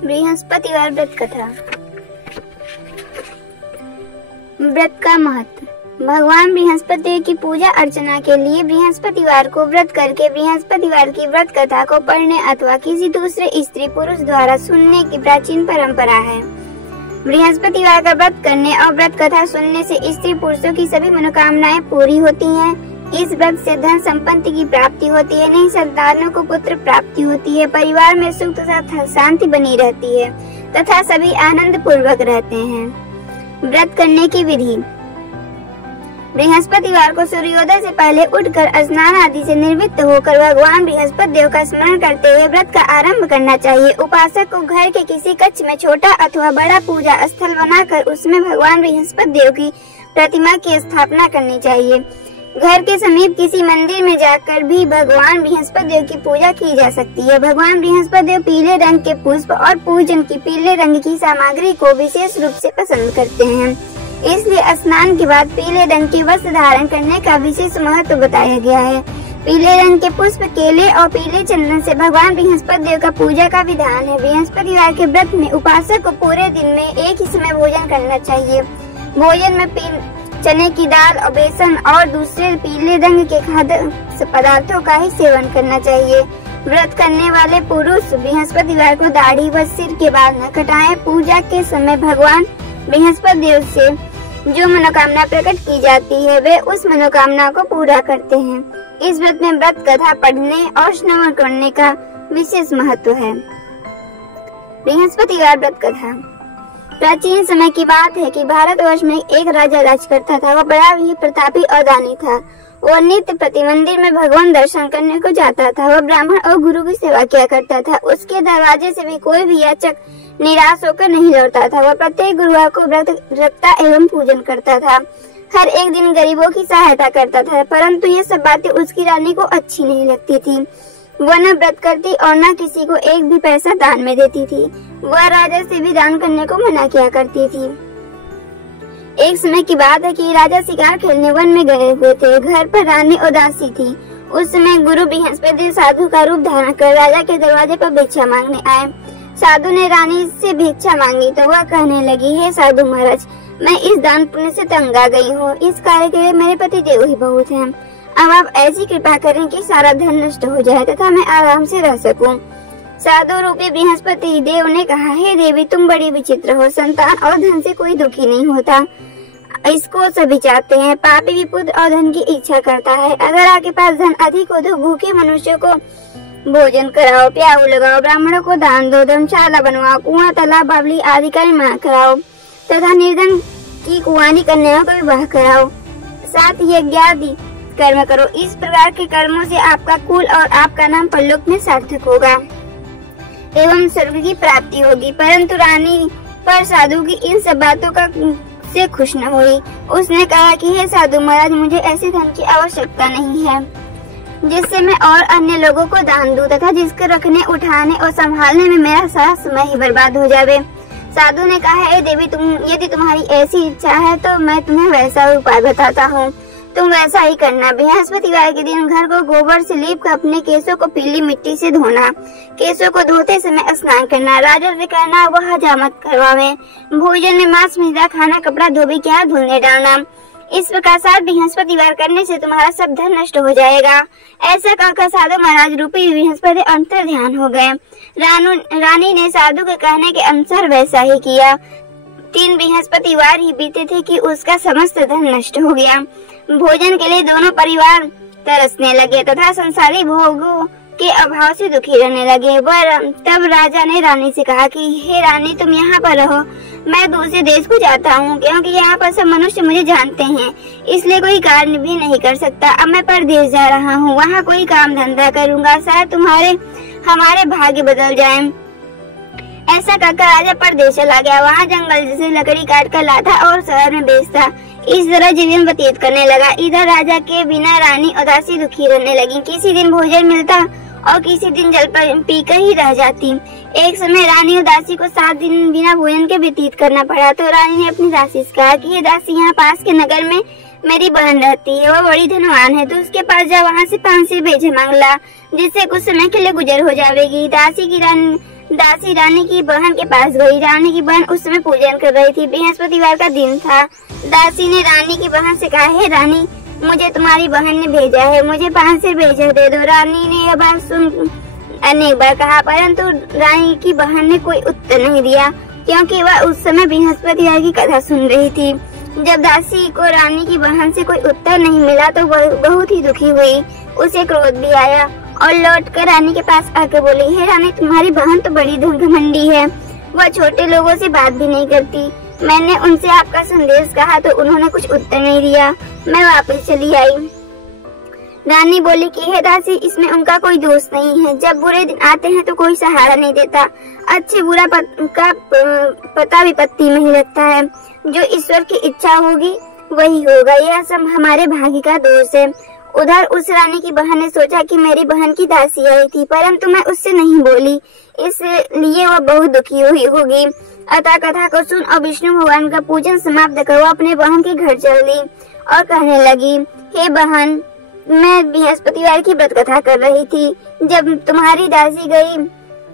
बृहस्पतिवार व्रत कथा। व्रत का महत्व। भगवान बृहस्पति की पूजा अर्चना के लिए बृहस्पतिवार को व्रत करके बृहस्पतिवार की व्रत कथा को पढ़ने अथवा किसी दूसरे स्त्री पुरुष द्वारा सुनने की प्राचीन परंपरा है। बृहस्पतिवार का व्रत करने और व्रत कथा सुनने से स्त्री पुरुषों की सभी मनोकामनाएं पूरी होती हैं। इस व्रत से धन संपत्ति की प्राप्ति होती है, नई संतानों को पुत्र प्राप्ति होती है, परिवार में सुख तथा शांति बनी रहती है तथा सभी आनंद पूर्वक रहते हैं। व्रत करने की विधि। बृहस्पतिवार को सूर्योदय से पहले उठकर स्नान आदि से निवृत्त होकर भगवान बृहस्पति देव का स्मरण करते हुए व्रत का आरंभ करना चाहिए। उपासक को घर के किसी कक्ष में छोटा अथवा बड़ा पूजा स्थल बनाकर उसमें भगवान बृहस्पति देव की प्रतिमा की स्थापना करनी चाहिए। घर के समीप किसी मंदिर में जाकर भी भगवान बृहस्पति देव की पूजा की जा सकती है। भगवान बृहस्पति देव पीले रंग के पुष्प और पूजन की पीले रंग की सामग्री को विशेष रूप से पसंद करते हैं, इसलिए स्नान के बाद पीले रंग के वस्त्र धारण करने का विशेष महत्व बताया गया है। पीले रंग के पुष्प, केले और पीले चंदन से भगवान बृहस्पति देव का पूजा का विधान है। बृहस्पतिवार के व्रत में उपासक को पूरे दिन में एक ही समय भोजन करना चाहिए। भोजन में चने की दाल और बेसन और दूसरे पीले रंग के खाद्य पदार्थों का ही सेवन करना चाहिए। व्रत करने वाले पुरुष बृहस्पतिवार को दाढ़ी व सिर के बाल न कटाएं। पूजा के समय भगवान बृहस्पति देव से जो मनोकामना प्रकट की जाती है वे उस मनोकामना को पूरा करते हैं। इस व्रत में व्रत कथा पढ़ने और श्रवण करने का विशेष महत्व है। बृहस्पतिवार व्रत कथा। प्राचीन समय की बात है कि भारतवर्ष में एक राजा राज करता था। वह बड़ा ही प्रतापी और दानी था। वह नित्य प्रति मंदिर में भगवान दर्शन करने को जाता था। वह ब्राह्मण और गुरु की सेवा किया करता था। उसके दरवाजे से भी कोई भी याचक निराश होकर नहीं लौटता था। वह प्रत्येक गुरुवार को व्रत रखता एवं पूजन करता था। हर एक दिन गरीबों की सहायता करता था, परंतु ये सब बातें उसकी रानी को अच्छी नहीं लगती थी। वह न व्रत करती और न किसी को एक भी पैसा दान में देती थी। वह राजा से भी दान करने को मना किया करती थी। एक समय की बात है कि राजा शिकार खेलने वन में गए हुए थे। घर पर रानी उदासी थी। उस समय गुरु बृहस्पति साधु का रूप धारण कर राजा के दरवाजे पर भिक्षा मांगने आए। साधु ने रानी से भिक्षा मांगी तो वह कहने लगी, हे साधु महाराज, मैं इस दान पुण्य से तंग आ गई हूँ। इस कार्य के लिए मेरे पति देव ही बहुत हैं। अब आप ऐसी कृपा करें कि सारा धन नष्ट हो जाए तथा मैं आराम से रह सकूं। साधु रूपी बृहस्पति देव ने कहा, हे देवी, तुम बड़ी विचित्र हो। संतान और धन से कोई दुखी नहीं होता, इसको सभी चाहते हैं। पापी भी पुत्र और धन की इच्छा करता है। अगर आपके पास धन अधिक हो तो भूखे मनुष्यों को भोजन कराओ, प्याऊ लगाओ, ब्राह्मणों को दान दो, धर्मशाला बनवाओ, कुआं, तालाब, बावली आदि का निर्माण कराओ तथा निर्धन की कुंवारी कन्याओं का विवाह कराओ। साथ ही यज्ञादि कर्म करो। इस प्रकार के कर्मों से आपका कुल और आपका नाम परलोक में सार्थक होगा एवं स्वर्ग की प्राप्ति होगी। परंतु रानी पर साधु की इन सब बातों का से खुश न हुई। उसने कहा कि हे साधु महाराज, मुझे ऐसे धन की आवश्यकता नहीं है जिससे मैं और अन्य लोगों को दान दूं तथा जिसके रखने, उठाने और संभालने में मेरा सारा समय ही बर्बाद हो जावे। साधु ने कहा, हे देवी, यदि तुम्हारी ऐसी इच्छा है तो मैं तुम्हें वैसा उपाय बताता हूँ, तुम वैसा ही करना। बृहस्पतिवार के दिन घर को गोबर से लीप कर अपने केसों को पीली मिट्टी से धोना। केसों को धोते समय स्नान करना। राजा से कहना वह हजामत करवावे। भोजन में मांस, मीठा खाना, कपड़ा धोबी के हाथ धुलने डालना। इस प्रकार सात बृहस्पतिवार करने से तुम्हारा सब धन नष्ट हो जाएगा। ऐसा कहकर साधु महाराज रूपी बृहस्पति अंतर ध्यान हो गए। रानी ने साधु के कहने के अनुसार वैसा ही किया। 3 बृहस्पतिवार ही बीते थे कि उसका समस्त धन नष्ट हो गया। भोजन के लिए दोनों परिवार तरसने लगे तथा संसारी भोगों के अभाव से दुखी रहने लगे। तब राजा ने रानी से कहा कि हे रानी, तुम यहाँ पर रहो, मैं दूसरे देश को जाता हूँ, क्योंकि यहाँ पर सब मनुष्य मुझे जानते हैं, इसलिए कोई कार्य भी नहीं कर सकता। अब मैं परदेश जा रहा हूँ, वहाँ कोई काम धंधा करूँगा, शायद हमारे भाग्य बदल जाए। ऐसा कहकर राजा परदेश चला गया। वहाँ जंगल से लकड़ी काट कर लाता और शहर में बेचता। इस तरह जीवन व्यतीत करने लगा। इधर राजा के बिना रानी उदासी दुखी रहने लगी। किसी दिन भोजन मिलता और किसी दिन जल पीकर ही रह जाती। एक समय रानी उदासी को 7 दिन बिना भोजन के व्यतीत करना पड़ा तो रानी ने अपनी दासी से कहा कि ये दासी यहाँ पास के नगर में मेरी बहन रहती है, वह बड़ी धनवान है, तो उसके पास जा, वहाँ से 5 भेजे मांग ला। जिससे कुछ समय के लिए गुजर हो जाएगी। दासी रानी की बहन के पास गई। रानी की बहन उस समय पूजन कर रही थी। बृहस्पतिवार का दिन था। दासी ने रानी की बहन से कहा, हे रानी, मुझे तुम्हारी बहन ने भेजा है, मुझे 5 सिर भेजा दे दो। रानी ने यह बात सुन अनेक बार कहा, परंतु रानी की बहन ने कोई उत्तर नहीं दिया, क्योंकि वह उस समय बृहस्पतिवार की कथा सुन रही थी। जब दासी को रानी की बहन से कोई उत्तर नहीं मिला तो वह बहुत ही दुखी हुई। उसे क्रोध भी आया और लौटकर रानी के पास आकर बोली, हे रानी, तुम्हारी बहन तो बड़ी घमंडी है, वह छोटे लोगों से बात भी नहीं करती। मैंने उनसे आपका संदेश कहा तो उन्होंने कुछ उत्तर नहीं दिया। मैं वापस चली आई। रानी बोली कि हे दासी, इसमें उनका कोई दोष नहीं है। जब बुरे दिन आते हैं तो कोई सहारा नहीं देता। अच्छे बुरा का पता विपत्ति में ही लगता है। जो ईश्वर की इच्छा होगी वही होगा। यह सब हमारे भाग्य का दोष है। उधर उस रानी की बहन ने सोचा कि मेरी बहन की दासी आई थी, परंतु मैं उससे नहीं बोली, इसलिए वह बहुत दुखी हुई होगी। अतः कथा को सुन और विष्णु भगवान का पूजन समाप्त कर वह अपने बहन के घर चल दी और कहने लगी, हे बहन, मैं बृहस्पतिवार की व्रत कथा कर रही थी। जब तुम्हारी दासी गई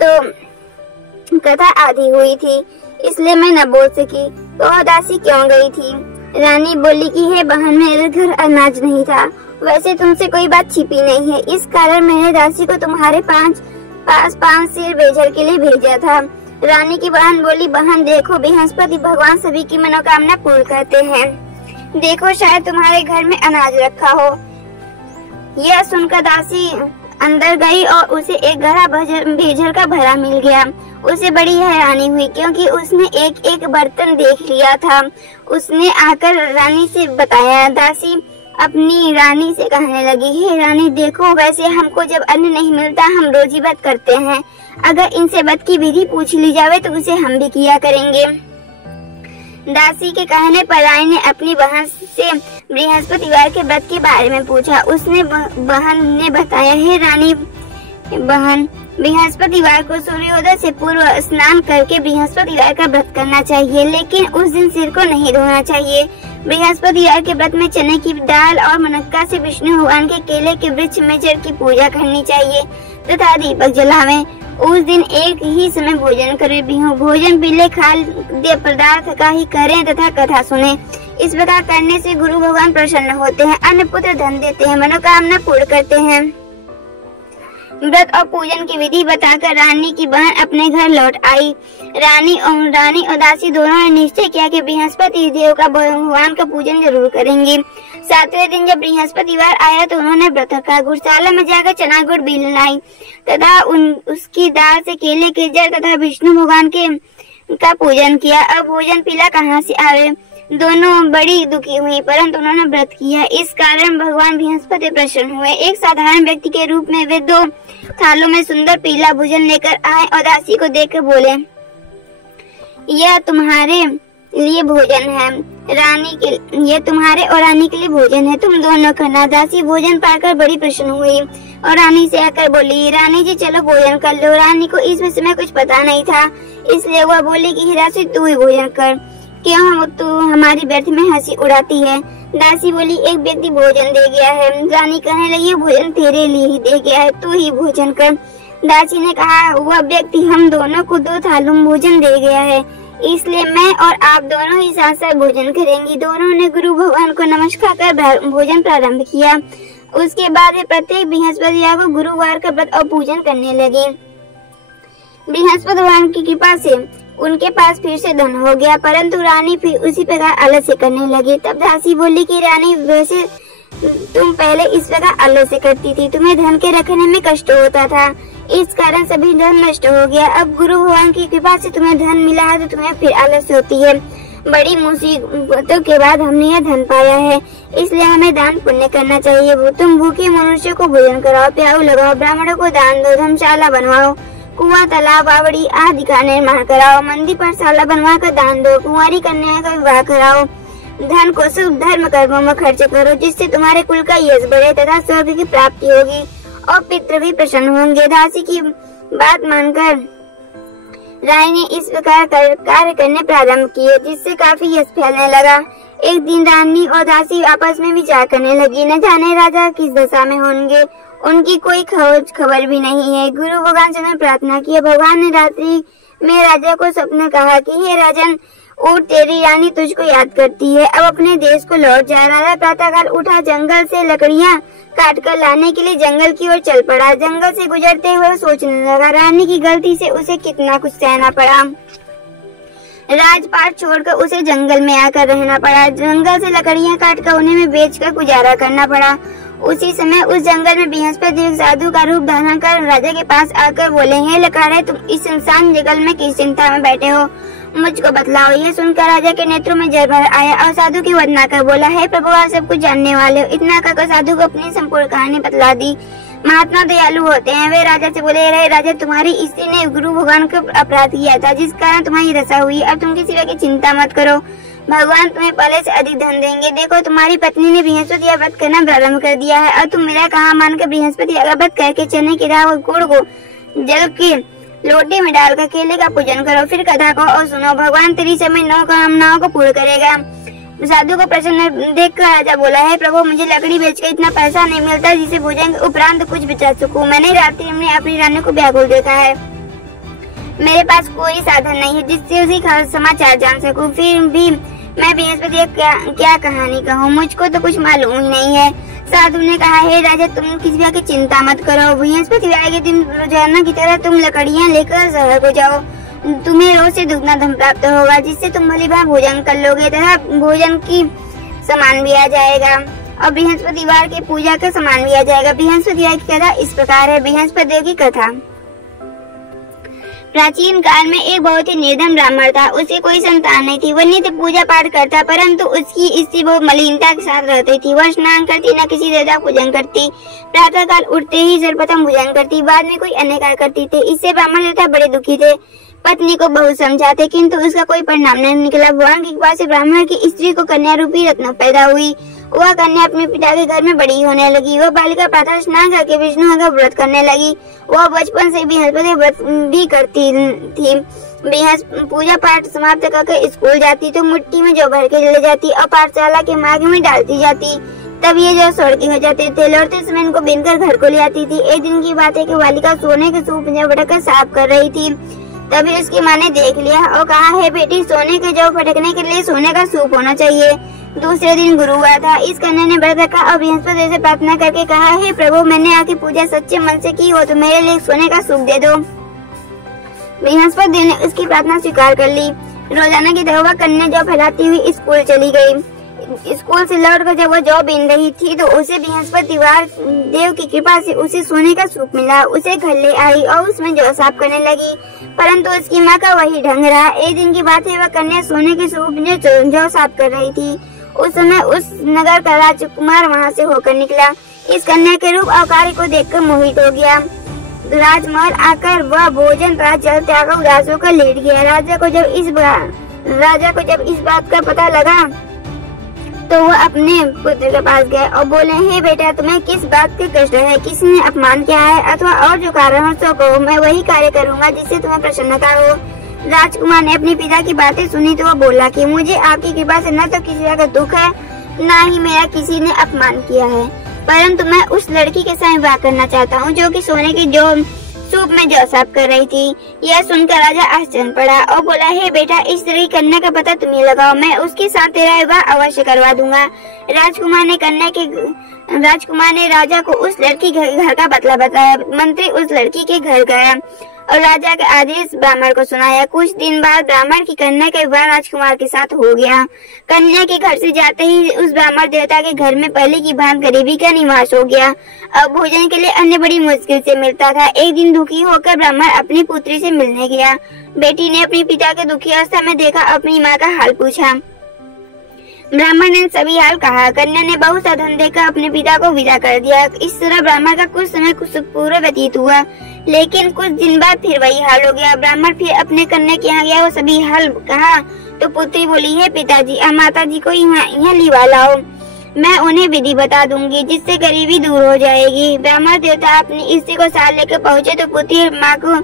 तो कथा आधी हुई थी, इसलिए मैं न बोल सकी। तो वह दासी क्यों गई थी? रानी बोली कि हे बहन, मेरे घर अनाज नहीं था। वैसे तुमसे कोई बात छिपी नहीं है, इस कारण मैंने दासी को तुम्हारे पास 5 सिर बेजर के लिए भेजा था। रानी की बहन बोली, बहन देखो, बृहस्पति भगवान सभी की मनोकामना पूर्ण करते हैं। देखो, शायद तुम्हारे घर में अनाज रखा हो। यह सुनकर दासी अंदर गई और उसे एक घड़ा बेजर का भरा मिल गया। उसे बड़ी हैरानी हुई, क्योंकि उसने एक एक बर्तन देख लिया था। उसने आकर रानी से बताया। दासी अपनी रानी से कहने लगी, हे रानी, देखो, वैसे हमको जब अन्न नहीं मिलता हम रोजी व्रत करते हैं। अगर इनसे व्रत की विधि पूछ ली जावे तो उसे हम भी किया करेंगे। दासी के कहने पर रानी ने अपनी बहन से बृहस्पतिवार के व्रत के बारे में पूछा। उसने बहन ने बताया, हे रानी बहन, बृहस्पतिवार को सूर्योदय से पूर्व स्नान करके बृहस्पतिवार का व्रत करना चाहिए, लेकिन उस दिन सिर को नहीं धोना चाहिए। बृहस्पतिवार के व्रत में चने की दाल और मुनक्का से विष्णु भगवान के केले के वृक्ष में जड़ की पूजा करनी चाहिए तथा दीपक जलावें। उस दिन एक ही समय भोजन करें। भोजन पीले खाद्य पदार्थ का ही करें तथा कथा सुने। इस प्रकार करने से गुरु भगवान प्रसन्न होते हैं, अन्न पुत्र धन देते हैं, मनोकामना पूर्ण करते हैं। व्रत और पूजन की विधि बताकर रानी की बहन अपने घर लौट आई। रानी और दासी दोनों ने निश्चय किया कि बृहस्पति देव का भगवान का पूजन जरूर करेंगे। 7वें दिन जब बृहस्पतिवार आया तो उन्होंने व्रत का गौशाला में जाकर चना गुड़ बीन लाई तथा उसकी दाल से केले के जड़ तथा विष्णु भगवान का पूजन किया। अब भोजन पीला कहाँ से आवे? दोनों बड़ी दुखी हुई, परंतु उन्होंने व्रत किया। इस कारण भगवान बृहस्पति प्रसन्न हुए। एक साधारण व्यक्ति के रूप में वे 2 थालों में सुंदर पीला भोजन लेकर आए और दासी को देखकर बोले, यह तुम्हारे लिए भोजन है, यह तुम्हारे और रानी के लिए भोजन है, तुम दोनों खाना। दासी भोजन पाकर बड़ी प्रसन्न हुई और रानी से आकर बोली, रानी जी, चलो भोजन कर लो। रानी को इस विषय में कुछ पता नहीं था, इसलिए वह बोली कि दासी, तू ही भोजन कर, क्यों तू हमारी व्यर्थ में हंसी उड़ाती है। दासी बोली, एक व्यक्ति भोजन दे गया है। रानी कहने लगी, भोजन तेरे लिए ही दे गया है, तू ही भोजन कर। दासी ने कहा, वह व्यक्ति हम दोनों को 2 थालों में भोजन दे गया है, इसलिए मैं और आप दोनों ही साथ साथ भोजन करेंगे। दोनों ने गुरु भगवान को नमस्कार कर भोजन प्रारंभ किया। उसके बाद वे प्रत्येक बृहस्पतिवार को गुरुवार का व्रत और पूजन करने लगे। बृहस्पति भगवान की कृपा से उनके पास फिर से धन हो गया, परंतु रानी फिर उसी प्रकार आलस्य करने लगी। तब दासी बोली कि रानी, वैसे तुम पहले इस प्रकार आलस्य करती थी, तुम्हें धन के रखने में कष्ट होता था, इस कारण सभी धन नष्ट हो गया। अब गुरु भगवान की कृपा से तुम्हें धन मिला है तो तुम्हें फिर आलस्य होती है। बड़ी मुसीबतों के बाद हमने यह धन पाया है, इसलिए हमें दान पुण्य करना चाहिए। तुम भूखे मनुष्य को भोजन कराओ, प्याऊ लगाओ, ब्राह्मणों को दान दो, धर्मशाला बनवाओ, कुआं, तालाब, बावड़ी आदि का निर्माण कराओ, मंदिर पर शाला बनवा कर दान दो, कुंवारी कन्या का विवाह कराओ। धन को शुभ धर्म कर्मों में खर्च करो, जिससे तुम्हारे कुल का यश बढ़े तथा स्वर्ग की प्राप्ति होगी और पितृ भी प्रसन्न होंगे। दासी की बात मानकर रानी ने इस प्रकार कार्य करने प्रारंभ किए, जिससे काफी यश फैलने लगा। एक दिन रानी और दासी आपस में विचार करने लगी, न जाने राजा किस दशा में होंगे। उनकी कोई खोज खबर भी नहीं है। गुरु भगवान से उन्होंने प्रार्थना की। भगवान ने रात्रि में राजा को स्वप्न कहा कि हे राजन, उठ, तेरी रानी तुझको याद करती है, अब अपने देश को लौट जा। राजा प्रातःकाल उठा, जंगल से लकड़ियां काट कर लाने के लिए जंगल की ओर चल पड़ा। जंगल से गुजरते हुए सोचने लगा, रानी की गलती से उसे कितना कुछ सहना पड़ा। राजपाट छोड़कर उसे जंगल में आकर रहना पड़ा। जंगल से लकड़ियां काटकर उन्हें में बेचकर गुजारा करना पड़ा। उसी समय उस जंगल में बृहस्पति एक साधु का रूप धारण कर राजा के पास आकर बोले, हे लकाड़े, तुम इस सुनसान जंगल में किस चिंता में बैठे हो, मुझको बतलाओ। ये सुनकर राजा के नेत्रों में जल भर आया और साधु की वंदना कर बोला, हे प्रभु, आप सब कुछ जानने वाले हो। इतना कहकर साधु को अपनी संपूर्ण कहानी बतला दी। महात्मा दयालु होते हैं। वे राजा से बोले, रहे राजा, तुम्हारी स्त्री ने गुरु भगवान को अपराध किया था, जिस कारण तुम्हारी दशा हुई। अब तुम किसी तरह की चिंता मत करो, भगवान तुम्हें पहले से अधिक धन देंगे। देखो, तुम्हारी पत्नी ने बृहस्पति का व्रत करना प्रारंभ कर दिया है और तुम मेरा कहा मानकर बृहस्पति का व्रत करके चने की दाल और गुड़ को जल की लोटे में डालकर केले का पूजन करो। फिर कथा को और सुनो, भगवान तेरी समय 9 कामनाओं को पूर्ण करेगा। साधु को प्रसन्न देखकर राजा बोला, है प्रभु, मुझे लकड़ी बेचकर इतना पैसा नहीं मिलता जिसे भोजन के उपरांत कुछ बचा सकूं। मैंने रात्रि में अपनी रानी को व्याकुल देखा है। मेरे पास कोई साधन नहीं है जिससे उसी का समाचार जान सकूं। फिर भी मैं बृहस्पति क्या कहानी कहूँ, मुझको तो कुछ मालूम ही नहीं है। साधु ने कहा, हे राजा, तुम किसी बात की चिंता मत करो। बृहस्पति के दिन रोजाना की तरह तुम लकड़ियाँ लेकर शहर को जाओ। तुम्हें रोज से दुगना धन प्राप्त होगा, जिससे तुम भली भांति भोजन कर लोगे तथा भोजन की सामान भी आ जाएगा और बृहस्पतिवार की पूजा का सामान भी आ जाएगा। बृहस्पतिवार की कथा इस प्रकार है। बृहस्पति देव की कथा। प्राचीन काल में एक बहुत ही निर्धन ब्राह्मण था। उसे कोई संतान नहीं थी। वह नित्य पूजा पाठ करता, परंतु उसकी स्त्री बहुत मलिनता के साथ रहती थी। वह स्नान करती, न किसी देवता पूजन करती, प्रातः काल उठते ही सर्वप्रथम भोजन करती, बाद में कोई अन्य कार्य करती थी। इससे ब्राह्मण देवता बड़े दुखी थे। पत्नी को बहुत समझाते, किंतु उसका कोई परिणाम नहीं निकला। भगवान की कृपा से ब्राह्मण की स्त्री को कन्या रूपी रत्न पैदा हुई। वह कन्या अपने पिता के घर में बड़ी होने लगी। वह बालिका प्रातः स्नान करके विष्णु का व्रत करने लगी। वह बचपन से बृहस्पति व्रत भी करती थी। पूजा पाठ समाप्त करके स्कूल जाती तो मिट्टी में जौ भर के ले जाती और पाठशाला के मार्ग में डालती जाती। तब ये जो सड़के हो जाते थे। लौटते समय इनको बीनकर घर को ले आती थी। एक दिन की बात है कि बालिका सोने के सूप में भटक साफ कर रही थी। तभी उसकी माँ ने देख लिया और कहा, है बेटी, सोने के जौ फटकने के लिए सोने का सूप होना चाहिए। दूसरे दिन गुरुवार था। इस कन्या ने व्रत रखा और बृहस्पति से प्रार्थना करके कहा, हे प्रभु, मैंने आपकी पूजा सच्चे मन से की हो तो मेरे लिए सोने का सूप दे दो। बृहस्पति ने उसकी प्रार्थना स्वीकार कर ली। रोजाना की तरह वह कन्या जौ फैलाती हुई स्कूल चली गई। स्कूल से लौटकर जब वह जौ बीन रही थी तो उसे बृहस्पतिवार देव की कृपा से उसे सोने का सूप मिला। उसे घर ले आई और उसमें जौ साफ करने लगी, परंतु उसकी माँ का वही ढंग रहा। एक दिन की बात है, वह कन्या सोने के सूप में जौ साफ कर रही थी। उस समय उस नगर का राजकुमार वहाँ से होकर निकला। इस कन्या के रूप और कार्य को देखकर मोहित हो गया। राजमहल आकर वह भोजन का जल त्याग उदास होकर लेट गया। राजा को जब इस बात का पता लगा तो वह अपने पुत्र के पास गए और बोले, हे बेटा, तुम्हें किस बात के कष्ट है, किसने अपमान किया है अथवा और जो कारण हो सो कहो, मैं वही कार्य करूँगा जिससे तुम्हें प्रसन्नता हो। राजकुमार ने अपने पिता की बातें सुनी तो वह बोला कि मुझे आपकी कृपा से न तो किसी का दुख है, न ही मेरा किसी ने अपमान किया है, परंतु मैं उस लड़की के साथ विवाह करना चाहता हूँ जो कि सोने की जो सूप में जौ साफ कर रही थी। यह सुनकर राजा आश्चर्य पड़ा और बोला, हे बेटा, इस तरह की कन्या का पता तुम्हें लगाओ, मैं उसके साथ तेरा विवाह अवश्य करवा दूंगा। राजकुमार ने राजा को उस लड़की घर का बतला बताया। मंत्री उस लड़की के घर गया और राजा के आदेश ब्राह्मण को सुनाया। कुछ दिन बाद ब्राह्मण की कन्या का विवाह राजकुमार के साथ हो गया। कन्या के घर से जाते ही उस ब्राह्मण देवता के घर में पहले की भांति गरीबी का निवास हो गया। अब भोजन के लिए अन्न बड़ी मुश्किल से मिलता था। एक दिन दुखी होकर ब्राह्मण अपनी पुत्री से मिलने गया। बेटी ने अपने पिता के दुखी अवस्था में देखा, अपनी माँ का हाल पूछा। ब्राह्मण ने सभी हाल कहा। कन्या ने बहुत सा धन देकर अपने पिता को विदा कर दिया। इस तरह ब्राह्मण का कुछ समय सुखपूर्वक व्यतीत हुआ, लेकिन कुछ दिन बाद फिर वही हाल हो गया। ब्राह्मण फिर अपने कन्या के यहाँ गया, वो सभी हाल कहा तो पुत्री बोली, है पिताजी, अब माता जी को यहाँ लिवा लाओ, मैं उन्हें विधि बता दूंगी जिससे गरीबी दूर हो जाएगी। ब्राह्मण देवता अपनी स्त्री को साथ लेकर पहुँचे तो पुत्री माँ को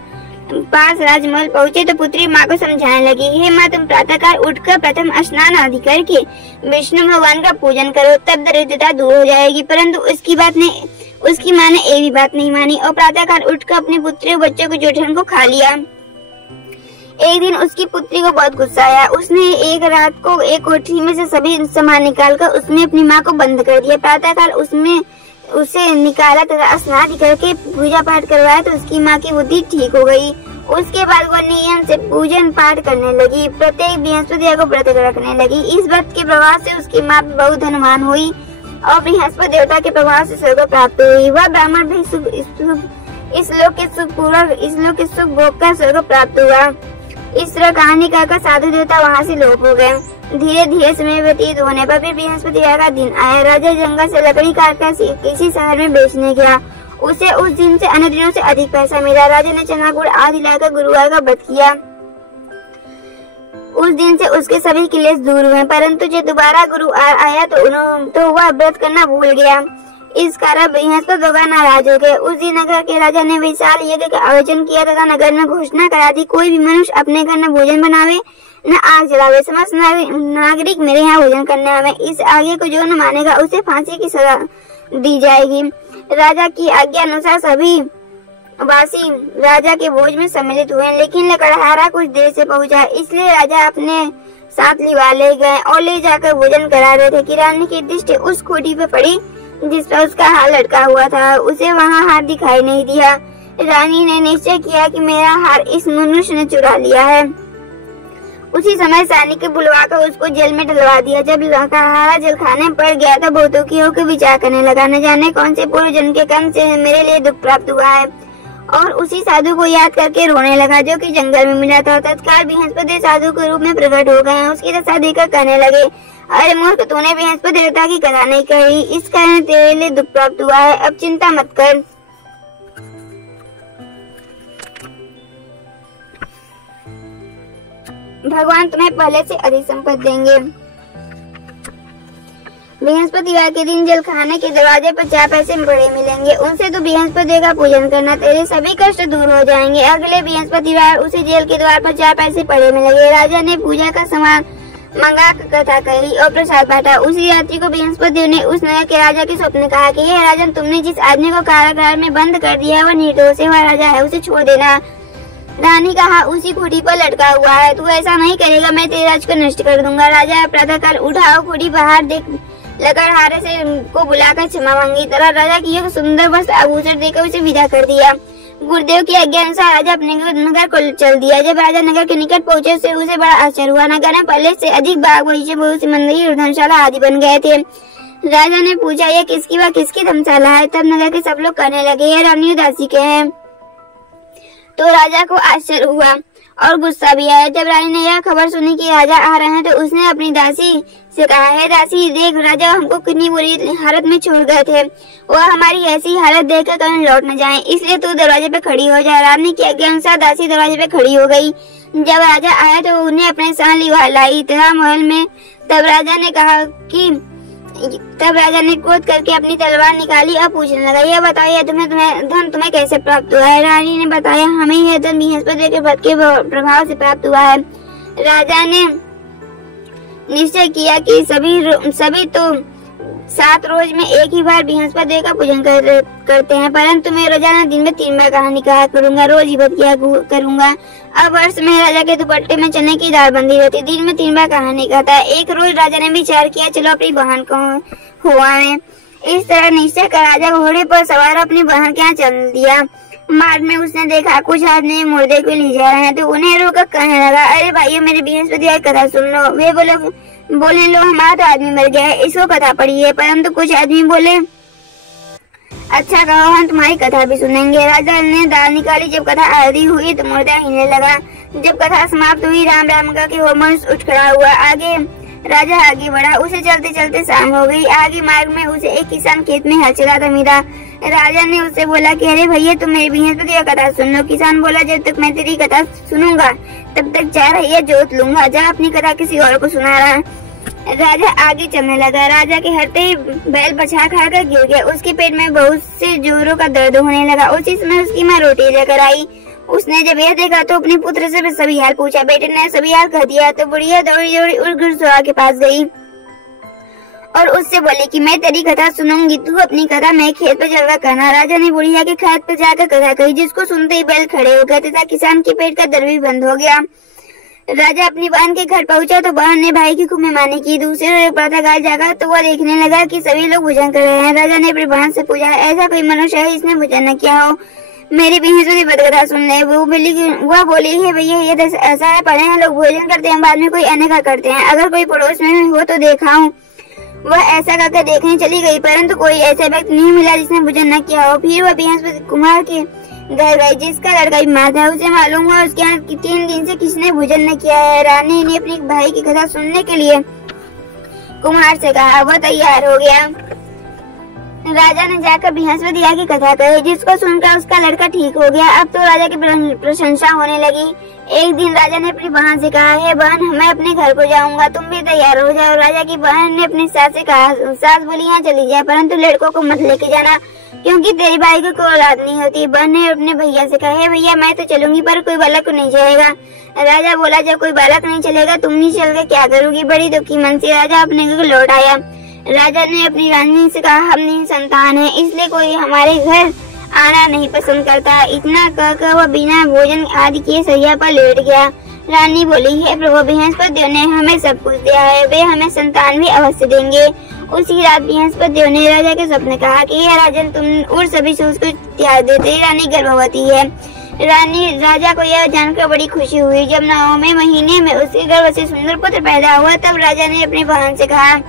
पास राजमहल पहुँचे तो पुत्री माँ को समझाने लगी, हे माँ, तुम प्रातःकाल उठकर प्रथम स्नान आदि करके विष्णु भगवान का पूजन करो, तब दरिद्रता दूर हो जाएगी। परंतु उसकी माँ ने एक भी बात नहीं मानी और प्रातःकाल उठकर अपनी पुत्री और बच्चों को जोठन को खा लिया। एक दिन उसकी पुत्री को बहुत गुस्सा आया। उसने एक रात को एक कोठरी में से सभी सामान निकालकर उसमें अपनी माँ को बंद कर दिया। प्रातःकाल उसमें उसे निकाला तथा स्नान करके पूजा पाठ करवाया तो उसकी माँ की बुद्धि ठीक हो गई। उसके बाद वो नियम से पूजन पाठ करने लगी, प्रत्येक बृहस्पति को व्रत रखने लगी। इस व्रत के प्रभाव से उसकी माँ बहुत धनवान हुई और बृहस्पति देवता के प्रभाव से स्वर्ग प्राप्त हुई। वह ब्राह्मण भी इस लोक के सुख भोग कर स्वर्ग प्राप्त हुआ। इस तरह कहानी कहकर साधु देवता वहाँ से लोप हो गए। धीरे धीरे समय व्यतीत होने पर भी बृहस्पति का दिन आया। राजा जंगल से लकड़ी काटकर किसी शहर में बेचने गया। उसे उस दिन से अन्य दिनों से अधिक पैसा मिला। राजा ने चना गुड़ आदि लाकर गुरुवार का व्रत किया। उस दिन से उसके सभी क्लेश दूर हुए, परंतु जब दोबारा गुरुवार आया तो वह व्रत करना भूल गया। इस कारण बृहस्पति भगवान नाराज हो गए। उस दिन नगर के राजा ने विशाल यज्ञ का आयोजन किया तथा नगर में घोषणा करा दी, कोई भी मनुष्य अपने घर न भोजन बनावे न आग जलावे। समस्त नागरिक मेरे यहाँ भोजन करने आवे। इस आज्ञा को जो न मानेगा उसे फांसी की सजा दी जाएगी। राजा की आज्ञा अनुसार सभी वासी राजा के भोज में सम्मिलित हुए, लेकिन लकड़हारा कुछ देर से पहुंचा, इसलिए राजा अपने साथ लिवा ले गए और ले जाकर भोजन करा रहे थे कि रानी की दृष्टि उस खूंटी पे पड़ी जिस पर उसका हार लटका हुआ था। उसे वहाँ हार दिखाई नहीं दिया। रानी ने निश्चय किया कि मेरा हार इस मनुष्य ने चुरा लिया है। उसी समय सैनिक को बुलवाकर उसको जेल में डलवा दिया। जब लकड़हारा जेल खाने पड़ गया तो बहुत दुखी होकर विचार करने लगा, न जाने कौन से पूर्व जन्म के कर्म से मेरे लिए दुख प्राप्त हुआ है, और उसी साधु को याद करके रोने लगा जो कि जंगल में मिला था। तत्काल बृहस्पति साधु के रूप में प्रकट हो गए। उसकी दशा देखकर कहने लगे, अरे मूर्ख, तूने बृहस्पति देवता की कथा नहीं कही, इस कारण तेरे लिए दुख प्राप्त हुआ है। अब चिंता मत कर। भगवान तुम्हें पहले से अधिक संपत्ति देंगे। बृहस्पतिवार के दिन जल खाने के दरवाजे पर 4 पैसे बड़े मिलेंगे, उनसे तो बृहस्पति का पूजन करना, तेरे सभी कष्ट दूर हो जाएंगे। अगले बृहस्पतिवार उसे जेल के द्वार पर 4 पैसे पड़े मिलेंगे। राजा ने पूजा का सामान मंगा कथा कही और प्रसाद बांटा। उसी रात्रि को बृहस्पति ने उस नगर के राजा के स्वप्न कहा कि हे राजन, तुमने जिस आदमी को कारागार में बंद कर दिया है वह निर्दोष है, वह राजा है, उसे छोड़ देना। रानी कहा, उसी खूंटी पर लटका हुआ है, तू ऐसा नहीं करेगा मैं तेरे राज को नष्ट कर दूंगा। राजा प्रातःकाल उठा और खूंटी बाहर देख लकड़हारे से को बुलाकर क्षमा मांगी। तरह राजा की एक सुंदर वस्त्र आभूषण देकर उसे विदा कर दिया। गुरुदेव की आज्ञा अनुसार राजा अपने नगर को चल दिया। जब राजा नगर के निकट पहुंचे से उसे बड़ा आश्चर्य हुआ। नगर में पहले से अधिक बाग बगीचे, बहुत सी मंदिर और धर्मशाला आदि बन गए थे। राजा ने पूछा, यह किसकी व किसकी धर्मशाला है? तब नगर के सब लोग कहने लगे, यह रानी दासी के हैं। तो राजा को आश्चर्य हुआ और गुस्सा भी आया। जब रानी ने यह खबर सुनी कि राजा आ रहे हैं तो उसने अपनी दासी से कहा, है दासी, देख राजा हमको कितनी बुरी हालत में छोड़ गए थे, वह हमारी ऐसी हालत देखकर कहीं लौट न जाएं, इसलिए तू दरवाजे पे खड़ी हो जा। रानी की आज्ञा अनुसार दासी दरवाजे पे खड़ी हो गई। जब राजा आया तो उन्हें अपने साथ लिवा लाई तथा महल में। तब राजा ने क्रोध करके अपनी तलवार निकाली और पूछने लगा, यह बताइए धन तुम्हें कैसे प्राप्त हुआ है? रानी ने बताया, हमें यह धन बृहस्पति के व्रत के प्रभाव से प्राप्त हुआ है। राजा ने निश्चय किया कि सभी तो 7 रोज में एक ही बार बृहस्पति का पूजन करते हैं, परंतु मैं रोजाना दिन में 3 बार कहानी कहा करूंगा, रोज ही व्रत किया करूंगा। अब वर्ष में राजा के दुपट्टे में चने की दाल बंधी रहती, दिन में 3 बार कहानी कहता है। एक रोज राजा ने विचार किया, चलो अपनी बहन को हुआए। इस तरह निश्चय कर राजा घोड़े पर सवार अपनी बहन के यहाँ चल दिया। मार्ग में उसने देखा कुछ आदमी मुर्दे को ले जा रहे हैं तो उन्हें रोककर कहने लगा, अरे भाइयों, मेरे बृहस्पति की कथा सुन लो। वे बोले लो, हमारा तो आदमी मर गया है, इसको कथा पड़ी है। परंतु कुछ आदमी बोले, अच्छा कहो, हम तुम्हारी कथा भी सुनेंगे। राजा ने दाल निकाली। जब कथा आधी हुई तो मुर्दा हिलने लगा। जब कथा समाप्त हुई, राम राम का कि वो मनुष्य उठ खड़ा हुआ। राजा आगे बढ़ा। उसे चलते चलते शाम हो गई। आगे मार्ग में उसे एक किसान खेत में हल चलाता मिला। राजा ने उससे बोला कि अरे भैया, तुम मेरी बृहस्पति की कथा सुन लो। किसान बोला, जब तक मैं तेरी कथा सुनूंगा तब तक 4 रहिया जोत लूंगा, जा अपनी कथा किसी और को सुना रहा। राजा आगे चलने लगा। राजा के हटते ही बैल बछा खाकर गिर गया। उसके पेट में बहुत से जोरों का दर्द होने लगा। उसी समय उसकी माँ रोटी लेकर आई। उसने जब यह देखा तो अपने पुत्र से सभी हाल पूछा। बेटे ने सभी हाल कह दिया तो बुढ़िया दौड़ी दौड़ी उस घुड़सवार के पास गई और उससे बोली कि मैं तेरी कथा सुनूंगी, तू अपनी कथा मैं खेत पे चलकर कहना। राजा ने बुढ़िया के खेत पे जाकर कथा कही, जिसको सुनते ही बैल खड़े हो गए तथा किसान के पेट का दर्द भी बंद हो गया। राजा अपनी बहन के घर पहुंचा तो बहन ने भाई की खूब मेहमानी की। दूसरे रोज प्रातःकाल जागा तो वह देखने लगा कि सभी लोग भोजन कर रहे हैं। राजा ने अपनी बहन से पूछा, ऐसा कोई मनुष्य है जिसने भोजन न किया हो? मेरी बहन बदकथा सुन ले। वह बोली है भैया, ये तो ऐसा है, पढ़े हैं लोग भोजन करते हैं, बाद में कोई अनदेखा करते हैं। अगर कोई पड़ोस में हो तो देखा हूँ। वह ऐसा करके देखने चली गई, परंतु कोई ऐसा व्यक्ति नहीं मिला जिसने भोजन न किया हो। फिर वह बृहस्पति कुमार के घर गई, जिसका लड़का बीमार था। उसे मालूम हुआ उसके यहाँ 3 दिन से किसने भोजन न किया है। रानी ने अपने भाई की कथा सुनने के लिए कुमार से कहा। वह तैयार हो गया। राजा ने जाकर बृहस्पति की कथा कही, जिसको सुनकर उसका लड़का ठीक हो गया। अब तो राजा की प्रशंसा होने लगी। एक दिन राजा ने अपनी बहन से कहा, हे बहन, मैं अपने घर को जाऊंगा, तुम भी तैयार हो जाओ। राजा की बहन ने अपनी सास से कहा। सास बोली, यहाँ चली जाए, परंतु लड़कों को मत लेके जाना, क्योंकि तेरी भाई को कोई औलाद नहीं होती। बहन ने अपने भैया से कहा, हे भैया, मैं तो चलूंगी, पर कोई बालक नहीं चलेगा। राजा बोला, जब कोई बालक नहीं चलेगा, तुम नहीं चल के क्या करोगी? बड़ी दुखी मन से राजा अपने घर लौट आया। राजा ने अपनी रानी से कहा, हम निसंतान हैं, इसलिए कोई हमारे घर आना नहीं पसंद करता। इतना कहकर वह बिना भोजन आदि किए सैया पर लेट गया। रानी बोली, हे प्रभु, बृहस्पति ने हमें सब कुछ दिया है, वे हमें संतान भी अवश्य देंगे। उसी रात बृहस्पति ने राजा के सपने कहा कि हे राजन, तुम और सभी से उसको त्याग दे, तेरी रानी गर्भवती है। राजा को यह जानकर बड़ी खुशी हुई। जब 9वें महीने में उसके गर्भ से सुंदर पुत्र पैदा हुआ, तब राजा ने अपनी बहन से कहा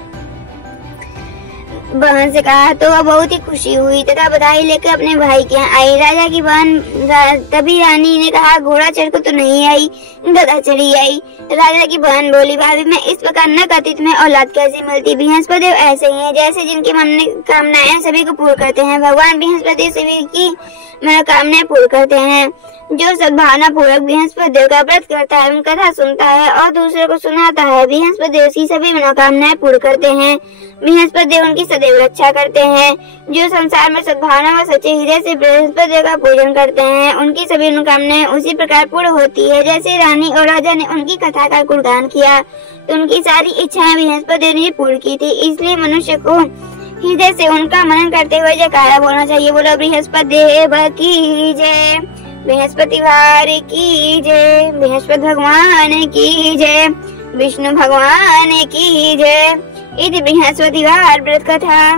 तो वह बहुत ही खुशी हुई तथा बधाई लेकर अपने भाई के यहाँ आई। राजा की बहन तभी रानी ने कहा, घोड़ा चढ़ को तो नहीं आई, गधा चढ़ी आई। राजा की बहन बोली, भाभी, मैं इस प्रकार न करती तुम्हें औलाद कैसे मिलती? बृहस्पति ऐसे ही है, जैसे जिनकी मनोकामनाएं सभी को पूर्ण करते हैं। भगवान बृहस्पति सभी की मनोकामनाएं पूर्ण करते हैं। जो सद्भावना पूर्वक बृहस्पति का व्रत करता है, उनकी कथा सुनता है और दूसरों को सुनाता है, बृहस्पति उसकी सभी मनोकामनाएं पूर्ण करते हैं। बृहस्पति उनकी सदैव रक्षा करते हैं। जो संसार में सद्भावना व सच्चे हृदय से बृहस्पति का पूजन करते हैं, उनकी सभी मनोकामनाएं उसी प्रकार पूर्ण होती है। जैसे रानी और राजा ने उनकी कथा का गुणगान किया, तो उनकी सारी इच्छाएं बृहस्पति ने पूर्ण की थी। इसलिए मनुष्य को हृदय से उनका मनन करते हुए जयकारा बोलना चाहिए। बोलो बृहस्पति देव की जय, बृहस्पति वार की जय, बृहस्पति भगवान की जय, विष्णु भगवान की जय। इति बृहस्पति वार व्रत कथा।